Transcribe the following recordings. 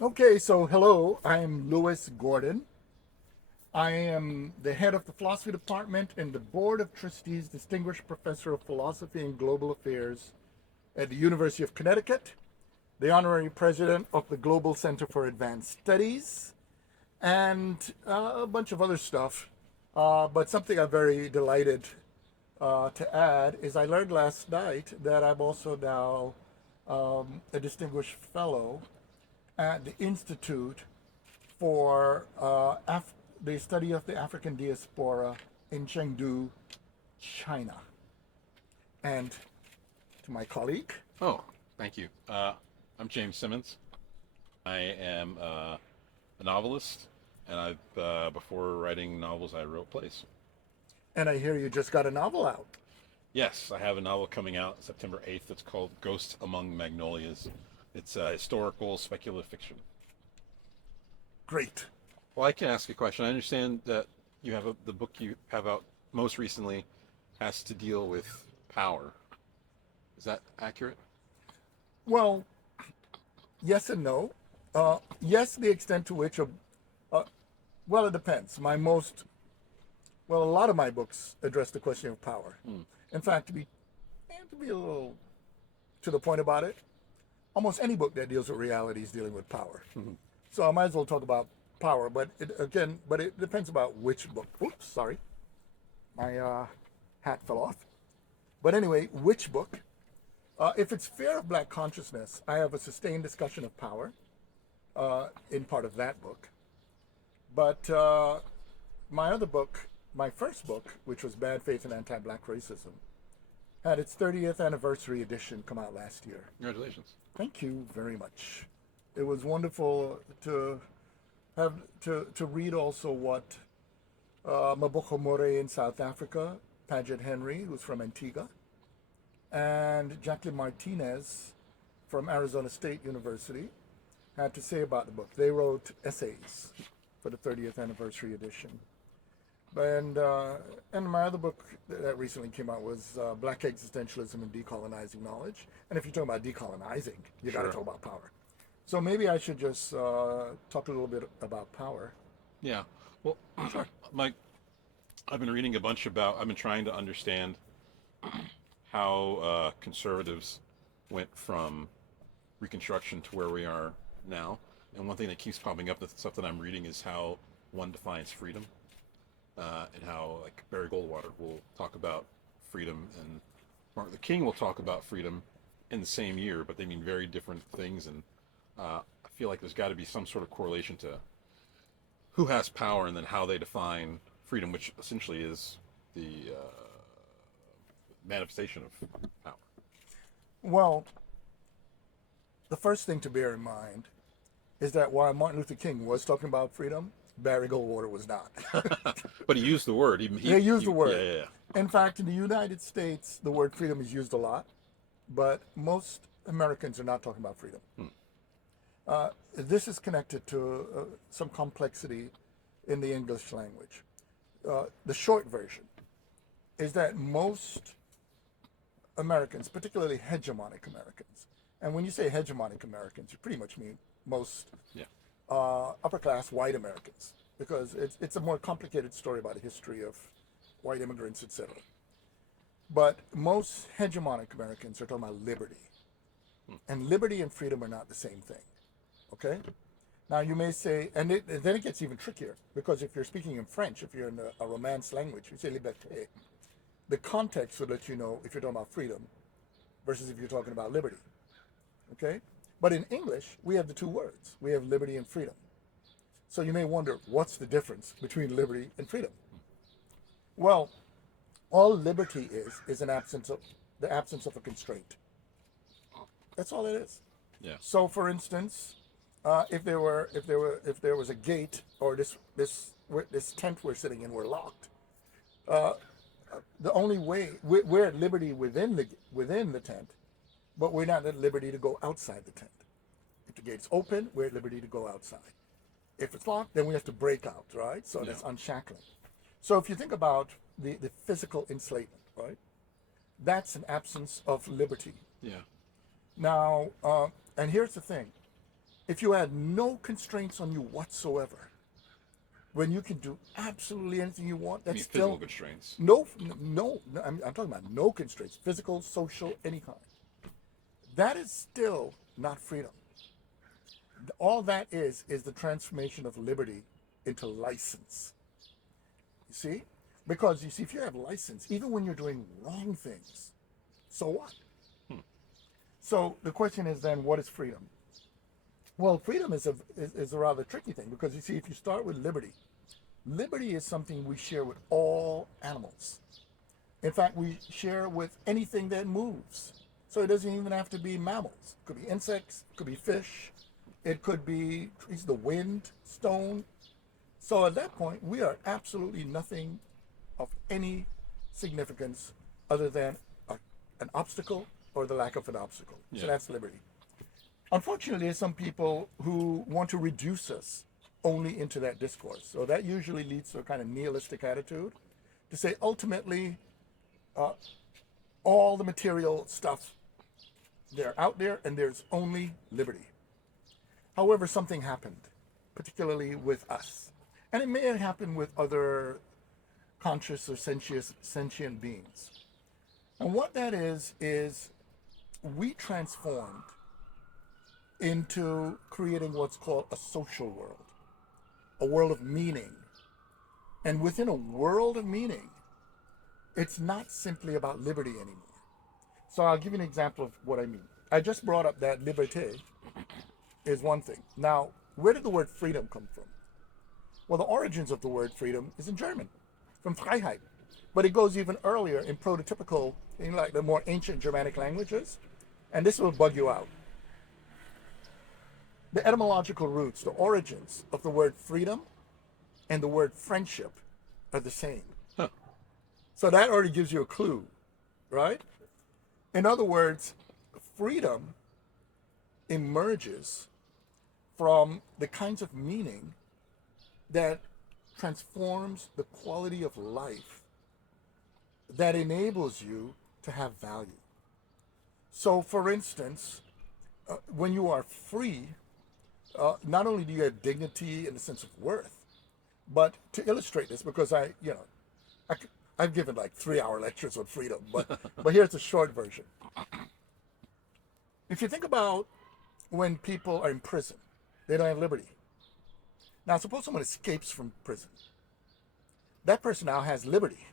Okay, so hello, I am Lewis Gordon. I am the head of the philosophy department and the board of trustees, distinguished professor of philosophy and global affairs at the University of Connecticut, the honorary president of the Global Center for Advanced Studies, and a bunch of other stuff. But something I'm very delighted to add is I learned last night that I'm also now a distinguished fellow at the Institute for the study of the African diaspora in Chengdu, China. And to my colleague, Oh, thank you. I'm James Simmons. I am a novelist, and before writing novels, I wrote plays. and I hear you just got a novel out. Yes, I have a novel coming out September 8th. It's called Ghosts Among Magnolias. It's historical speculative fiction. Great. Well, I can ask a question. I understand that the book you have out most recently has to deal with power. Is that accurate? Well, yes and no. Yes, the extent to which, uh, well, it depends. A lot of my books address the question of power. Hmm. In fact, to be a little to the point about it, almost any book that deals with reality is dealing with power. Mhm. So I might as well talk about power, but it depends about which book. Oops, sorry, my hat fell off. But anyway, which book? If it's Fear of Black Consciousness, I have a sustained discussion of power in part of that book. But my other book, my first book, which was Bad Faith and Anti-Black Racism, had its 30th anniversary edition come out last year. Congratulations. Thank you very much. It was wonderful to have to read also what Maboko More in South Africa, Paget Henry, who's from Antigua, and Jacqueline Martinez from Arizona State University had to say about the book. They wrote essays for the 30th anniversary edition. And and my other book that recently came out was Black Existentialism and Decolonizing Knowledge. And if you're talking about decolonizing, you got to Sure. talk about power. So maybe I should just talk a little bit about power. Yeah. Well, Sure. Mike, I've been reading a bunch about. I've been trying to understand how conservatives went from Reconstruction to where we are now. And one thing that keeps popping up, the stuff that I'm reading, is how one defines freedom, and how like Barry Goldwater will talk about freedom, and Martin Luther King will talk about freedom in the same year, but they mean very different things. And I feel like there's got to be some sort of correlation to who has power and then how they define freedom, which essentially is the manifestation of power. Well, the first thing to bear in mind is that while Martin Luther King was talking about freedom, Barry Goldwater was not. But he used the word. They used the Yeah, word. yeah, yeah. In fact, in the United States, the word freedom is used a lot, but most Americans are not talking about freedom. Hmm. This is connected to some complexity in the English language. The short version is that most Americans, particularly hegemonic Americans, and when you say hegemonic Americans, you pretty much mean most Yeah. upper class white Americans, because it's a more complicated story about the history of white immigrants, etc. But most hegemonic Americans are talking about liberty. And liberty and freedom are not the same thing. Okay? Now you may say, and then it gets even trickier, because if you're speaking in French, if you're in a Romance language, you say liberté. The context will let you know if you're talking about freedom versus if you're talking about liberty. Okay? But in English, we have the two words. We have liberty and freedom. So you may wonder, what's the difference between liberty and freedom? Well, all liberty is an absence of the absence of a constraint. That's all it is. Yeah. So, for instance, if there was a gate, or this tent we're sitting in were locked, uh, the only way we're at liberty within the tent, but we're not at liberty to go outside the tent. If the gate's open, we're at liberty to go outside. If it's locked, then we have to break out, right? So Yeah. that's unshackling. So if you think about the physical enslavement, right? That's an absence of liberty. Yeah. Now, and here's the thing: if you had no constraints on you whatsoever, when you can do absolutely anything you want, I that's mean, still physical constraints. no. I'm talking about no constraints, physical, social, any kind. That is still not freedom. All that is the transformation of liberty into license. You see? Because you see, if you have license, even when you're doing wrong things, so what? So the question is then, what is freedom? Well, freedom is a rather tricky thing, because you see, if you start with liberty, liberty is something we share with all animals. In fact, we share with anything that moves. So it doesn't even have to be mammals. It could be insects, it could be fish, it could be trees, the wind, stone. So at that point, we are absolutely nothing of any significance other than an obstacle or the lack of an obstacle. Yeah. So that's liberty. Unfortunately, there's some people who want to reduce us only into that discourse. So that usually leads to a kind of nihilistic attitude to say ultimately all the material stuff, they're out there and there's only liberty. However, something happened, particularly with us. And it may have happened with other conscious or sentient beings. And what that is we transformed into creating what's called a social world, a world of meaning. And within a world of meaning, it's not simply about liberty anymore. So I'll give you an example of what I mean. I just brought up that liberté is one thing. Now, where did the word freedom come from? Well, the origins of the word freedom is in German, from Freiheit. But it goes even earlier in prototypical, in like the more ancient Germanic languages. And this will bug you out. The etymological roots, the origins of the word freedom and the word friendship are the same. Huh. So that already gives you a clue, right? In other words, freedom emerges from the kinds of meaning that transforms the quality of life, that enables you to have value. So, for instance, when you are free, not only do you have dignity and a sense of worth, but to illustrate this, because I've given like 3-hour lectures on freedom, but here's the short version. If you think about when people are in prison, they don't have liberty. Now, suppose someone escapes from prison. That person now has liberty,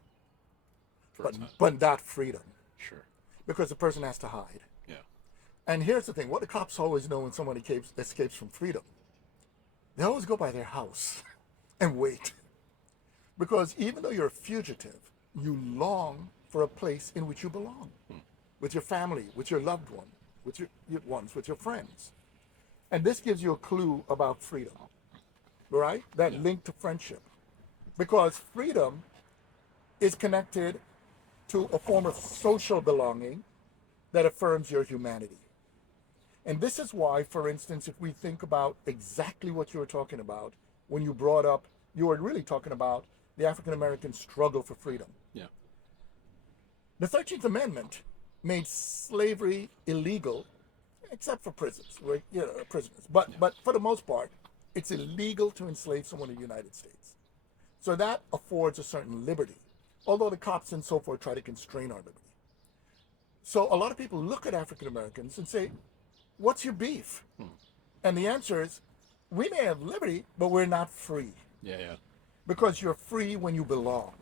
but not freedom, Sure. because the person has to hide. Yeah. And here's the thing, what the cops always know when someone escapes from freedom, they always go by their house and wait. Because even though you're a fugitive, you long for a place in which you belong, with your family, with your loved one, with with your friends. And this gives you a clue about freedom, right? That link to friendship. Because freedom is connected to a form of social belonging that affirms your humanity. And this is why, for instance, if we think about exactly what you were talking about, when you brought up, you were really talking about the African American struggle for freedom. Yeah. The 13th Amendment made slavery illegal, except for prisoners, right? Prisoners. But for the most part, it's illegal to enslave someone in the United States. So that affords a certain liberty, although the cops and so forth try to constrain our liberty. So a lot of people look at African Americans and say, what's your beef? And the answer is, we may have liberty, but we're not free. Yeah, yeah. Because you're free when you belong.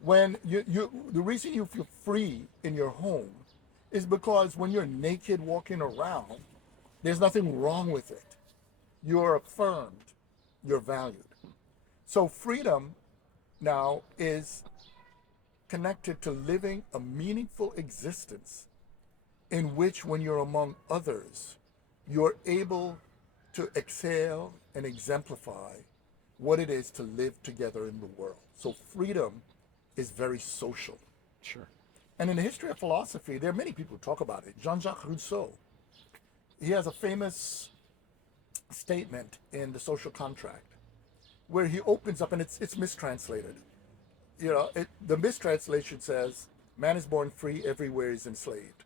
When the reason you feel free in your home is because when you're naked walking around, there's nothing wrong with it. You're affirmed, you're valued. So freedom now is connected to living a meaningful existence in which, when you're among others, you're able to exhale and exemplify what it is to live together in the world. So freedom is very social. Sure. And in the history of philosophy, there are many people who talk about it. Jean-Jacques Rousseau, he has a famous statement in The Social Contract where he opens up, and it's mistranslated. The mistranslation says, man is born free, everywhere is enslaved.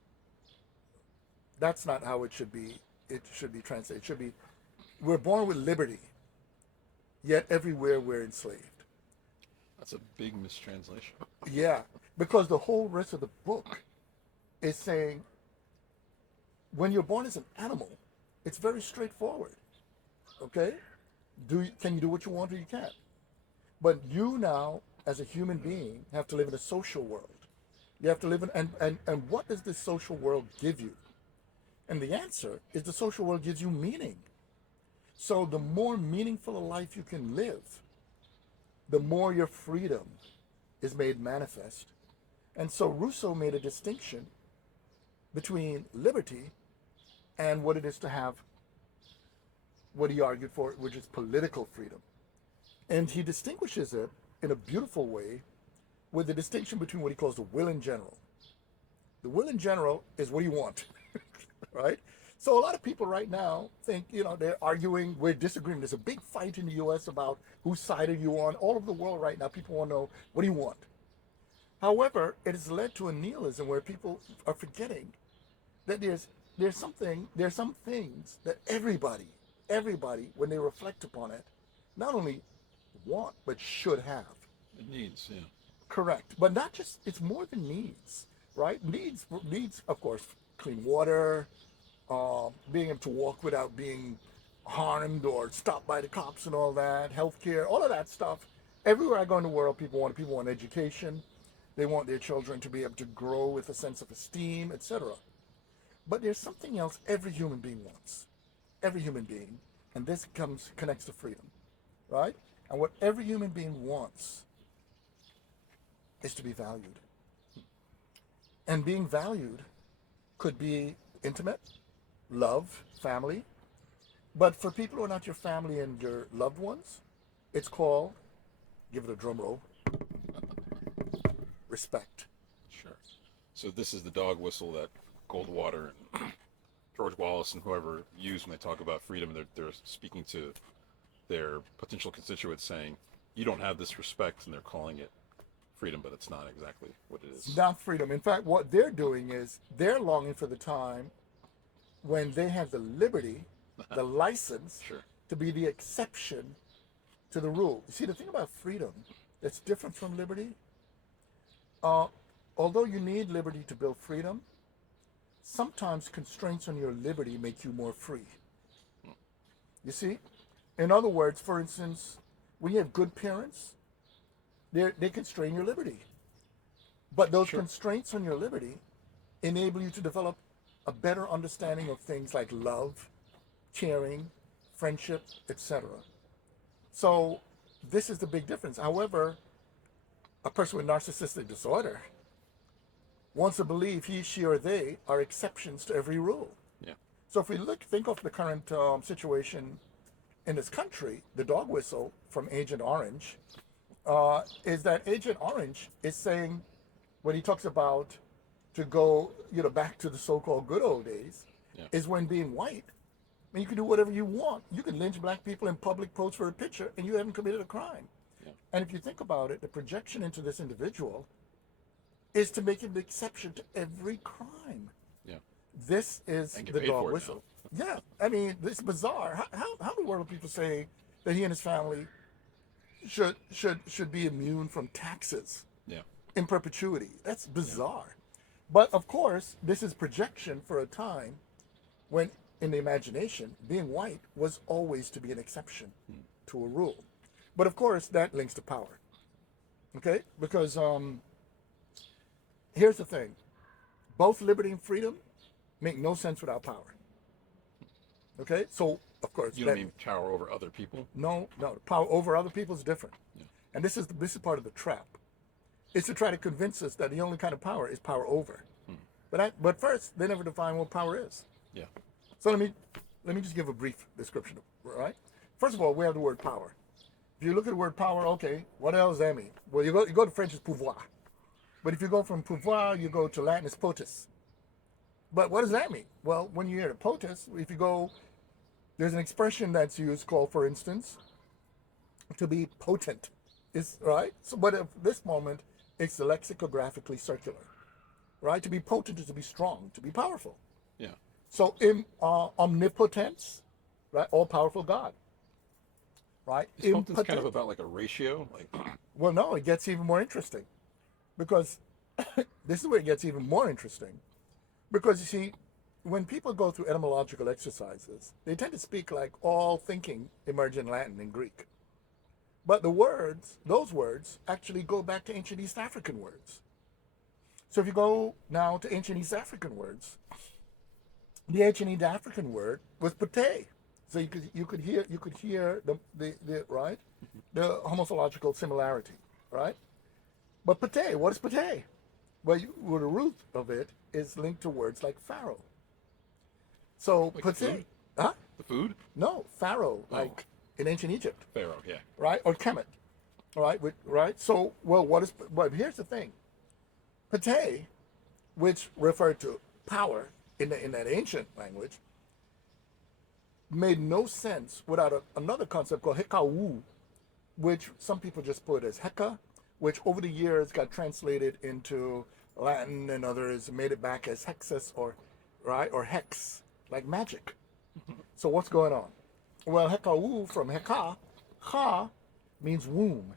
That's not how it should be. It should be translated. It should be, we're born with liberty, yet everywhere we're enslaved. That's a big mistranslation. Yeah, because the whole rest of the book is saying when you're born as an animal, it's very straightforward. Okay, can you do what you want or you can't? But you now, as a human being, have to live in a social world. You have to live in, and what does this social world give you? And the answer is the social world gives you meaning. So the more meaningful a life you can live, the more your freedom is made manifest. And so Rousseau made a distinction between liberty and what it is to have what he argued for, which is political freedom. And he distinguishes it in a beautiful way with the distinction between what he calls the will in general. The will in general is what you want, right? So a lot of people right now think, they're arguing, we're disagreeing. There's a big fight in the U.S. about whose side are you on. All over the world right now, people want to know, what do you want? However, it has led to a nihilism where people are forgetting that there's some things that everybody, when they reflect upon it, not only want, but should have. It needs, yeah. Correct. But not just, it's more than needs, right? Needs, of course, clean water, being able to walk without being harmed or stopped by the cops and all that, healthcare, all of that stuff. Everywhere I go in the world, people want education. They want their children to be able to grow with a sense of esteem, etc. But there's something else every human being wants. Every human being. And this connects to freedom, right? And what every human being wants is to be valued. And being valued could be intimate, love, family. But for people who are not your family and your loved ones, it's called, give it a drum roll, respect. Sure. So this is the dog whistle that Goldwater and George Wallace and whoever use when they talk about freedom. They're speaking to their potential constituents saying, you don't have this respect, and they're calling it freedom, but it's not exactly what it is. It's not freedom. In fact, what they're doing is they're longing for the time when they have the liberty, the license, Sure. to be the exception to the rule. You see, the thing about freedom that's different from liberty, although you need liberty to build freedom, sometimes constraints on your liberty make you more free. You see? In other words, for instance, when you have good parents, they constrain your liberty. But those Sure. constraints on your liberty enable you to develop a better understanding of things like love, caring, friendship, etc. So this is the big difference. However, a person with narcissistic disorder wants to believe he, she, or they are exceptions to every rule. Yeah. So if we think of the current situation in this country, the dog whistle from Agent Orange, is that Agent Orange is saying, when he talks about to go, back to the so-called good old days, Yeah. is when being white, I mean, you can do whatever you want. You can lynch black people in public, pose for a picture, and you haven't committed a crime. Yeah. And if you think about it, the projection into this individual is to make him the exception to every crime. Yeah. This is And get the paid dog for it whistle. Yeah, I mean, it's bizarre. How in the world are people saying that he and his family should be immune from taxes Yeah. in perpetuity? That's bizarre. But of course, this is projection for a time when, in the imagination, being white was always to be an exception to a rule. But of course, that links to power. Okay? Because here's the thing. Both liberty and freedom make no sense without power. Okay? So, of course, You don't mean power over other people? no, power over other people is different. Yeah. And this is part of the trap. It's to try to convince us that the only kind of power is power over. But first, they never define what power is. Yeah. So let me just give a brief description, right? First of all, we have the word power. If you look at the word power, okay, what else does that mean? Well, you go to French, it's pouvoir. But if you go from pouvoir, you go to Latin, it's potus. But what does that mean? Well, when you hear the potus, if you go, there's an expression that's used called, for instance, to be potent, is right. So, but at this moment, it's lexicographically circular, right? To be potent is to be strong, to be powerful. Yeah. So, in omnipotence right? All-powerful God, right? Is Fulton's kind of about like a ratio? Like, Well, no, it gets even more interesting because this is where it gets even more interesting. Because you see, when people go through etymological exercises, they tend to speak like all thinking emerge in Latin and Greek. But the words, those words, actually go back to ancient East African words. So if you go now to ancient East African words, the ancient East African word was pate. So you could hear the right, the homological similarity, right? But pate, what is pate? Well, the root of it is linked to words like pharaoh. So like the pate, food? huh? The food? No, pharaoh, Oh. like in ancient Egypt, Pharaoh, yeah. right? Or Kemet, right? Right. So, well, what is? But here's the thing: pate, which referred to power in that ancient language, made no sense without another concept called hekawu, which some people just put as heka, which over the years got translated into Latin and others made it back as hexus or hex, like magic. So what's going on? Well, hekawu from heka, ha means womb.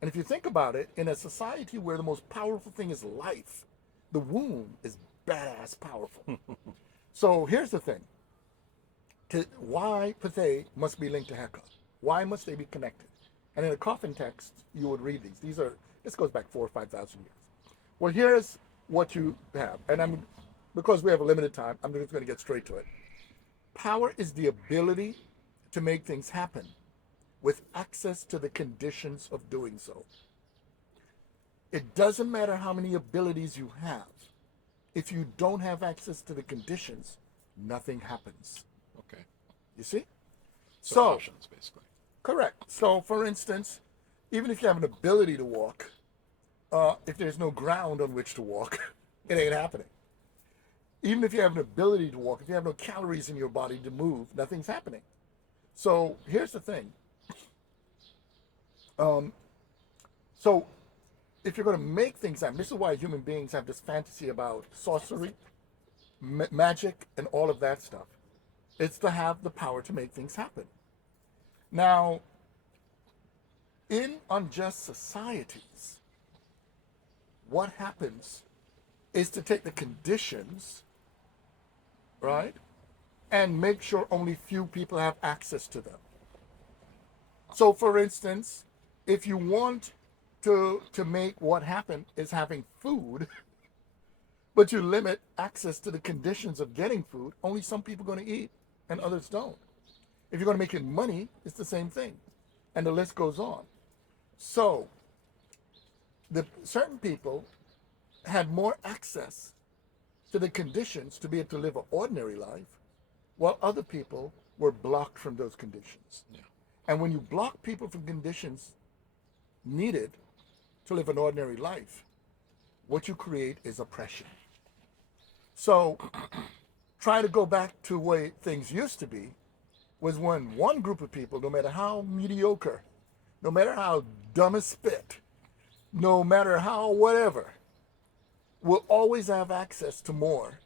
And if you think about it, in a society where the most powerful thing is life, the womb is badass powerful. So here's the thing. Why Pathe must be linked to Heka? Why must they be connected? And in a coffin text, you would read these. This goes back 4,000 or 5,000 years. Well, here's what you have. And because we have a limited time, I'm just going to get straight to it. Power is the ability to make things happen with access to the conditions of doing so. It doesn't matter how many abilities you have. If you don't have access to the conditions, nothing happens. Okay. You see? So options, basically. Correct. So, for instance, even if you have an ability to walk, if there's no ground on which to walk, it ain't happening. Even if you have an ability to walk, if you have no calories in your body to move, nothing's happening. So, here's the thing. So, if you're going to make things happen, this is why human beings have this fantasy about sorcery, magic, and all of that stuff. It's to have the power to make things happen. Now, in unjust societies, what happens is to take the conditions, right, and make sure only few people have access to them. So, for instance, if you want to make what happen is having food, but you limit access to the conditions of getting food, only some people are going to eat and others don't. If you're going to make it money, it's the same thing. And the list goes on. So, certain people had more access to the conditions to be able to live an ordinary life, while other people were blocked from those conditions. Yeah. And when you block people from conditions needed to live an ordinary life, what you create is oppression. So, try to go back to the way things used to be, was when one group of people, no matter how mediocre, no matter how dumb as spit, no matter how whatever, will always have access to more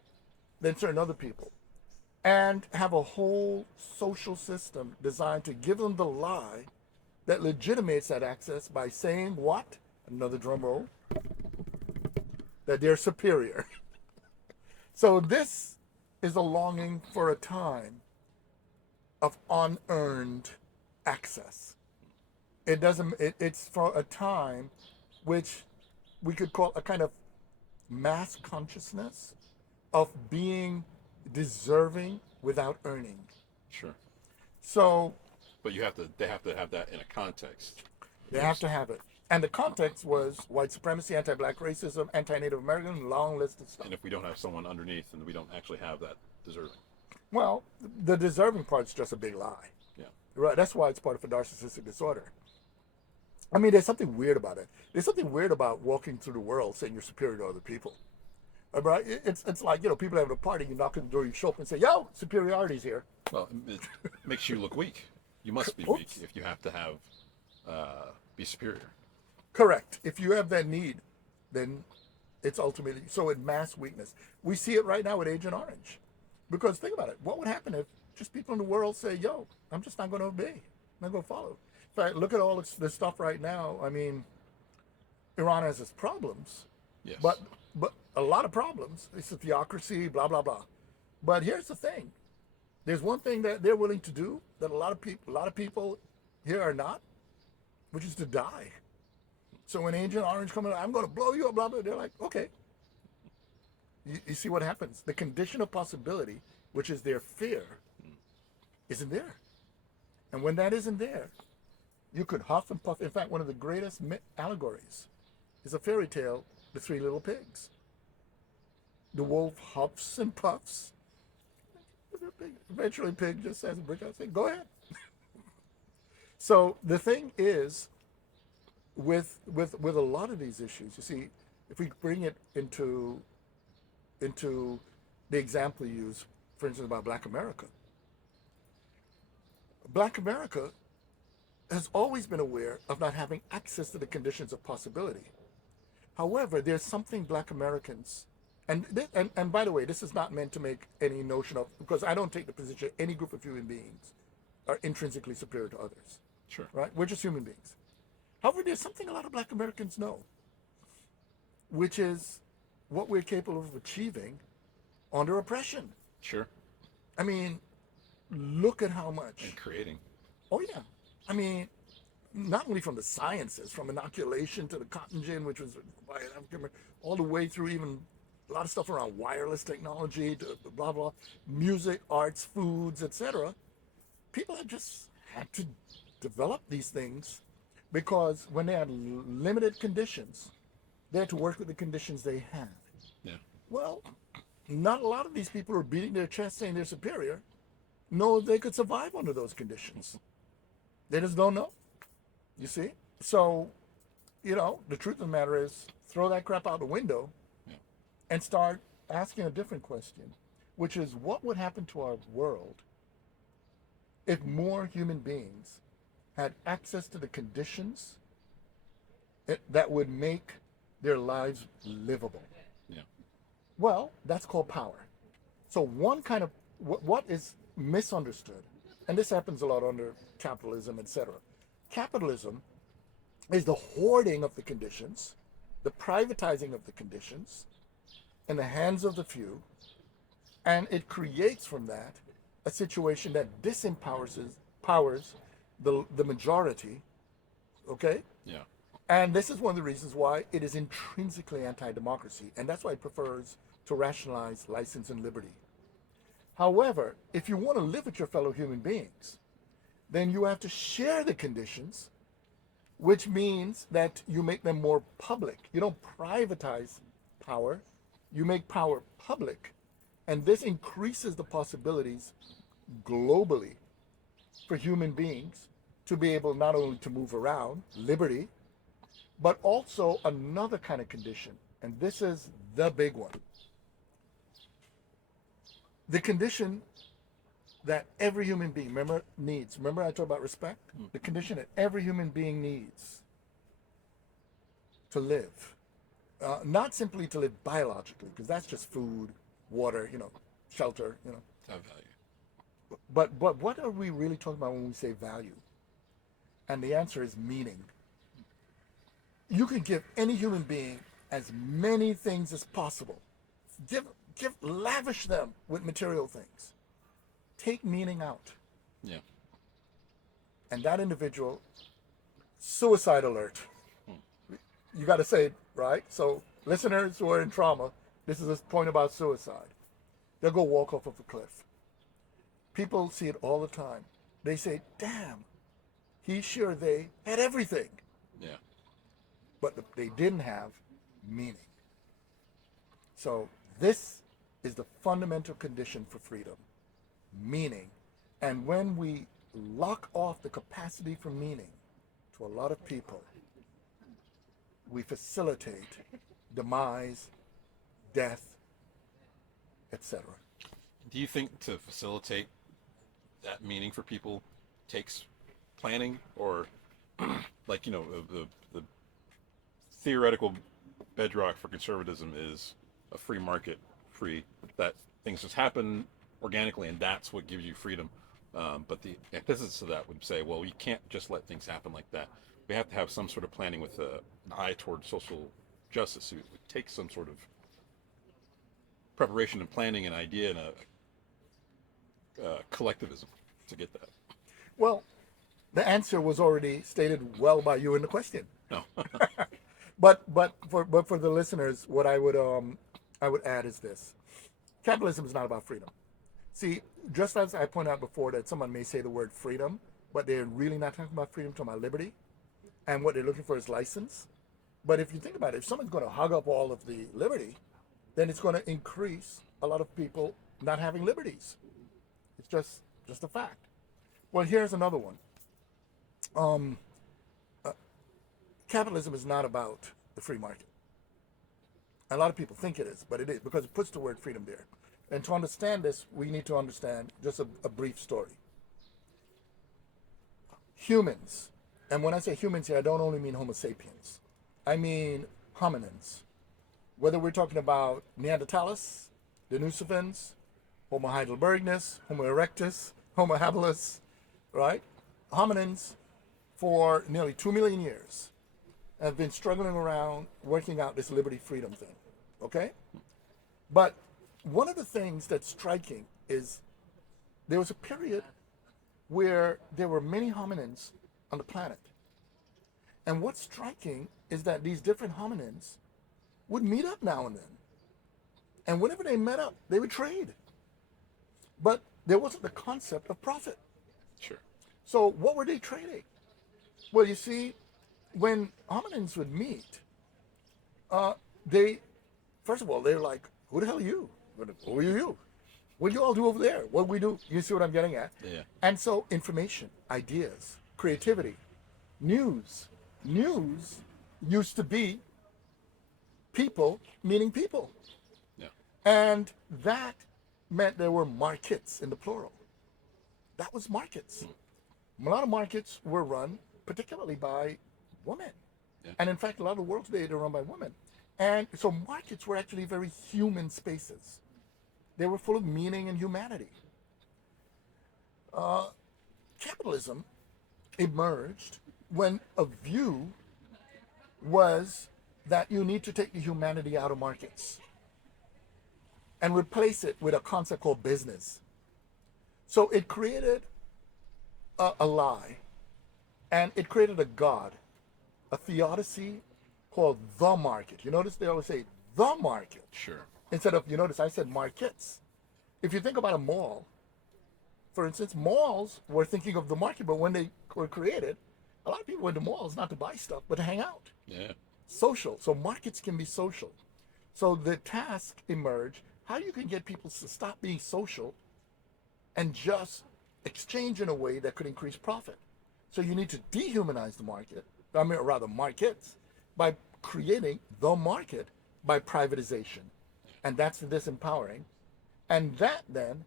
than certain other people, and have a whole social system designed to give them the lie that legitimates that access by saying what? Another drum roll. That they're superior. So this is a longing for a time of unearned access. It's for a time which we could call a kind of mass consciousness of being deserving without earning. Sure. So, but they have to have that in a context. They have to have it. And the context was white supremacy, anti-black racism, anti-Native American, long list of stuff. And if we don't have someone underneath, then we don't actually have that deserving. Well, the deserving part's just a big lie. Yeah. Right. That's why it's part of a narcissistic disorder. I mean, there's something weird about it. There's something weird about walking through the world saying you're superior to other people. Right? It's like, people having a party, you knock on the door, you show up and say, yo, superiority's here. Well, it makes you look weak. You must be weak if you have to be superior. Correct. If you have that need, then it's ultimately, so it masks weakness. We see it right now with Agent Orange. Because think about it. What would happen just people in the world say, yo, I'm just not going to obey. I'm not going to follow. In fact, look at all this stuff right now. I mean, Iran has its problems, Yes. but a lot of problems. It's a theocracy, blah blah blah. But here's the thing: there's one thing that they're willing to do that a lot of people here are not, which is to die. So when Agent Orange comes in, I'm going to blow you up, blah blah. They're like, okay. You see what happens? The condition of possibility, which is their fear, isn't there. And when that isn't there, you could huff and puff. In fact, one of the greatest allegories is a fairy tale, The Three Little Pigs. The wolf huffs and puffs. Eventually, pig just says, "Brick out." Say, "Go ahead." So the thing is, with a lot of these issues, you see, if we bring it into the example you use, for instance, about Black America. Black America has always been aware of not having access to the conditions of possibility. However, there's something Black Americans, and by the way, this is not meant to make any notion of, because I don't take the position any group of human beings are intrinsically superior to others. Sure. Right? We're just human beings. However, there's something a lot of Black Americans know, which is what we're capable of achieving under oppression. Sure. I mean, look at how much. And creating. Oh, yeah. I mean, not only from the sciences, from inoculation to the cotton gin, which was by an African American, all the way through even a lot of stuff around wireless technology, to blah, blah, music, arts, foods, etc. People have just had to develop these things because when they had limited conditions, they had to work with the conditions they had. Yeah. Well, not a lot of these people who are beating their chest saying they're superior know they could survive under those conditions. They just don't know. You see? So, the truth of the matter is, throw that crap out the window and start asking a different question, which is, what would happen to our world if more human beings had access to the conditions that would make their lives livable? Yeah. Well, that's called power. So one kind of, what is misunderstood, and this happens a lot under capitalism, etc. Capitalism is the hoarding of the conditions, the privatizing of the conditions in the hands of the few, and it creates from that a situation that disempowers the majority, okay? Yeah. And this is one of the reasons why it is intrinsically anti-democracy, and that's why it prefers to rationalize license and liberty. However, if you want to live with your fellow human beings, then you have to share the conditions, which means that you make them more public. You don't privatize power, you make power public, and this increases the possibilities globally for human beings to be able not only to move around, liberty, but also another kind of condition, and this is the big one. The condition that every human being, needs. Remember I talked about respect? The condition that every human being needs to live. Not simply to live biologically, because that's just food, water, shelter, Have value. But what are we really talking about when we say value? And the answer is meaning. You can give any human being as many things as possible. Lavish them with material things. Take meaning out. Yeah. And that individual, suicide alert. You got to say it, right? So listeners who are in trauma, this is a point about suicide. They'll go walk off of a cliff. People see it all the time. They say, damn, he, sure, they had everything. Yeah. But they didn't have meaning. So this is the fundamental condition for freedom, meaning. And when we lock off the capacity for meaning to a lot of people, we facilitate demise, death, etc. Do you think to facilitate that meaning for people takes planning, or like, the theoretical bedrock for conservatism is a free market, that things just happen organically, and that's what gives you freedom. But the antithesis of that would say, well, you can't just let things happen like that. We have to have some sort of planning with an eye toward social justice. It would take some sort of preparation and planning and idea and a collectivism to get that. Well, the answer was already stated well by you in the question. No. But for the listeners, what I would add is this: capitalism is not about freedom. See, just as I pointed out before that someone may say the word freedom, but they're really not talking about freedom, talking about liberty, and what they're looking for is license. But if you think about it, if someone's going to hug up all of the liberty, then it's going to increase a lot of people not having liberties. It's just a fact. Well, here's another one. Capitalism is not about the free market. A lot of people think it is, but it is, because it puts the word freedom there. And to understand this, we need to understand just a brief story. Humans, and when I say humans here, I don't only mean Homo sapiens. I mean hominins. Whether we're talking about Neanderthals, Denisovans, Homo heidelbergensis, Homo erectus, Homo habilis, right? Hominins, for nearly 2 million years, have been struggling around working out this liberty freedom thing, okay? But one of the things that's striking is there was a period where there were many hominins on the planet. And what's striking is that these different hominins would meet up now and then. And whenever they met up, they would trade. But there wasn't the concept of profit. Sure. So what were they trading? Well, you see, when hominins would meet, they, first of all, they're like, who the hell are you? Who are you? What do you all do over there? What do we do? You see what I'm getting at? Yeah. And so information, ideas, creativity, news used to be people meaning people. Yeah. And that meant there were markets in the plural. That was markets. A lot of markets were run particularly by women. Yeah. And in fact, a lot of the world today, they're run by women. And so markets were actually very human spaces. They were full of meaning and humanity. Capitalism emerged when a view was that you need to take the humanity out of markets and replace it with a concept called business. So it created a lie, and it created a god, a theodicy called the market. You notice they always say the market. Sure. Instead of, you notice I said markets. If you think about a mall, for instance, malls were thinking of the market, but when they were created, a lot of people went to malls not to buy stuff, but to hang out. Yeah. Social. So markets can be social. So the task emerged, how you can get people to stop being social and just exchange in a way that could increase profit. So you need to dehumanize the market, or rather markets, by creating the market by privatization. And that's the disempowering. And that then,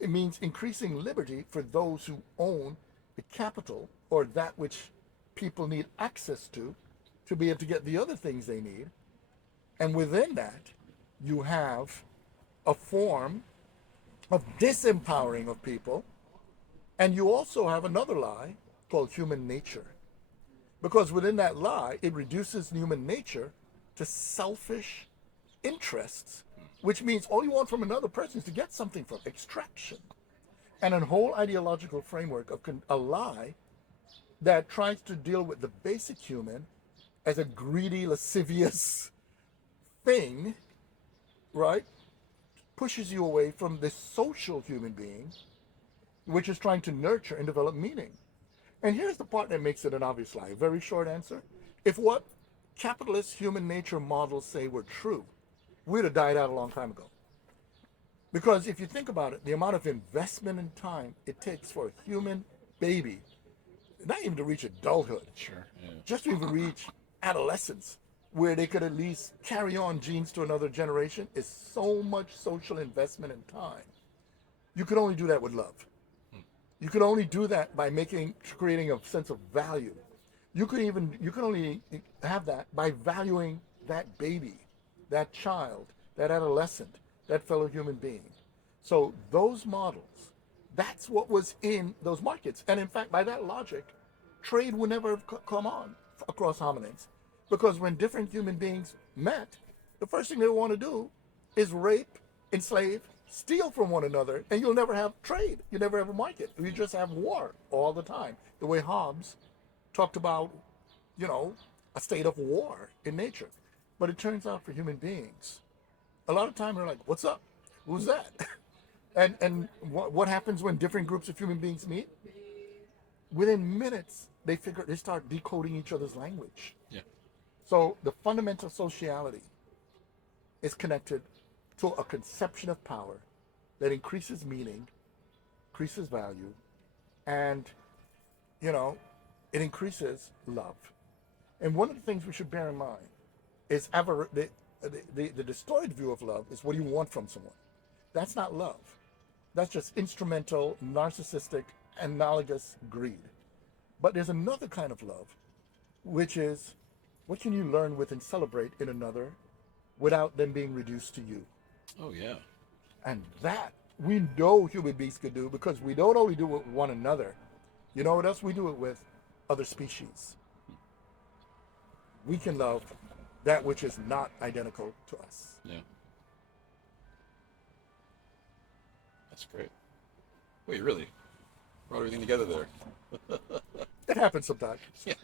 it means increasing liberty for those who own the capital or that which people need access to be able to get the other things they need. And within that, you have a form of disempowering of people. And you also have another lie called human nature. Because within that lie, it reduces human nature to selfish interests, which means all you want from another person is to get something from extraction. And a whole ideological framework of a lie that tries to deal with the basic human as a greedy, lascivious thing, right, pushes you away from the social human being, which is trying to nurture and develop meaning. And here's the part that makes it an obvious lie. A very short answer. If what capitalist human nature models say were true, we'd have died out a long time ago. Because if you think about it, the amount of investment and time it takes for a human baby, not even to reach adulthood, Sure. Yeah. just to even reach adolescence, where they could at least carry on genes to another generation, is so much social investment and time. You could only do that with love. You could only do that by creating a sense of value. You could only have that by valuing that baby, that child, that adolescent, that fellow human being. So those models, that's what was in those markets. And in fact, by that logic, trade would never have come on across hominids. Because when different human beings met, the first thing they want to do is rape, enslave, steal from one another, and you'll never have trade. You never have a market. You just have war all the time. The way Hobbes talked about, a state of war in nature. But it turns out for human beings, a lot of time they're like, what's up? Who's that? And what happens when different groups of human beings meet? Within minutes, they start decoding each other's language. Yeah. So the fundamental sociality is connected to a conception of power that increases meaning, increases value, and, it increases love. And one of the things we should bear in mind is the distorted view of love is what do you want from someone? That's not love. That's just instrumental, narcissistic, analogous greed. But there's another kind of love, which is what can you learn with and celebrate in another without them being reduced to you? Oh, yeah. And that we know human beings could do because we don't only do it with one another. You know what else? We do it with other species. We can love that which is not identical to us. Yeah. That's great. Well, you really brought everything together there. It happens sometimes. Yeah.